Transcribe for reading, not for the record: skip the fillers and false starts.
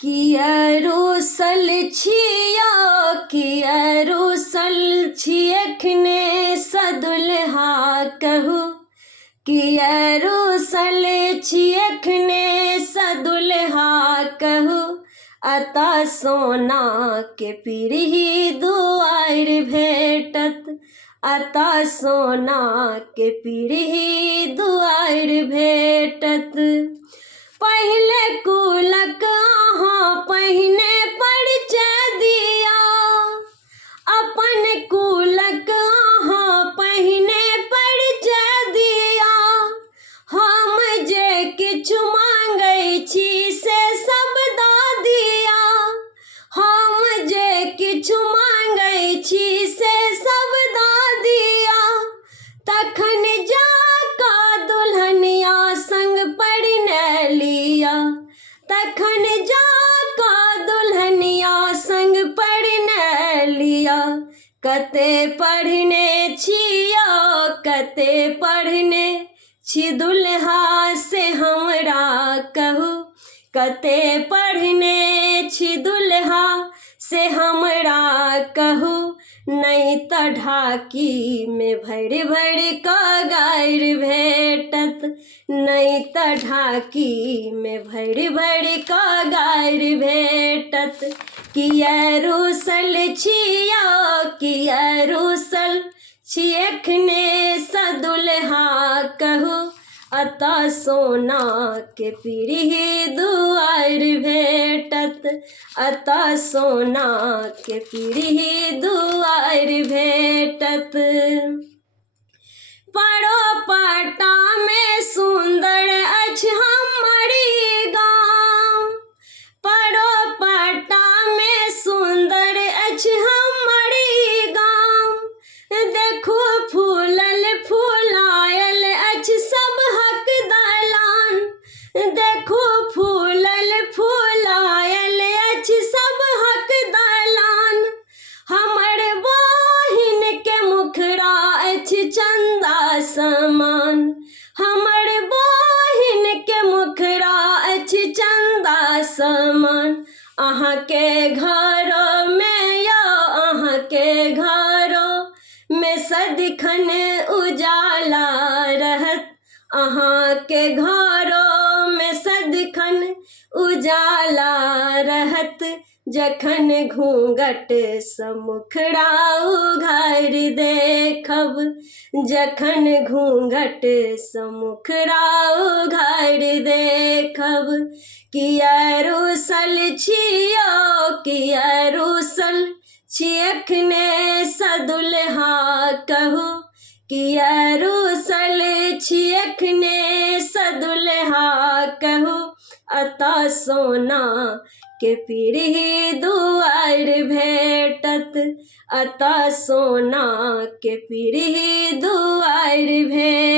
कियरुसल छिया कियरुसल छियखने सदुल्हा कहू कियरुसल छियखने सदुल्हा कहू अता सोना के पीरही दुआर भेटत अता सोना के पीरही दुआर भेटत पहले कुलक अहाँ पहिने परिचय दिया अपन कुलक अहाँ पहिने परिचय दिया हम जे किछु मांगै छी से सब दऽ दिया हम जे किछु मांगै छी से सब दऽ दिया तखन जाकऽ दुल्हनिया संग परिणय लिया तखन जाकऽ दुल्हनिया संग परिणय लिया कते पढ़ने छिया कते पढ़ने छी दुल्हा से हमरा कहू कते पढ़ने छी दुल्हा से हमरा कहू नहीं तऽ ढाकी में भरि भरि कऽ गारि भेटत नहीं तऽ ढाकी में भरि भरि कऽ गारि भेटत कियरुसल छिया कियरुसल छियखने सदुल्हा कहू अता सोना के पीरही दुआर भेटत अता सोना के पीरही दुआर भेटत परोपटा में सुंदर अछि हमारी गाँव परोपटा में सुंदर अछि हमारी गाँव देखू फूलल फूलायल अछि सब हक दलान देखू फूलल फूलायल अछि सब हक दलान हमर बहिन के मुखड़ा अछि चंदा समान हमर बहिन के मुखड़ा अछि चंदा समान अहाँ के घरों में या अहाँ के घरों में सदिखन उजाला रहत अहाँ के घरों में सदिखन उजाला रहत जखन घूंघट सँ मुखड़ा उघार देखब जखन घूंघट सँ मुखड़ा उघार देखब कियरुसल छिया कियरुसल छियखने सदुल्हा कहू कियरुसल छियखने सदुल्हा कहू अता सोना के पीरही दुआर भेटत अता सोना के पीरही दुआर भेटत।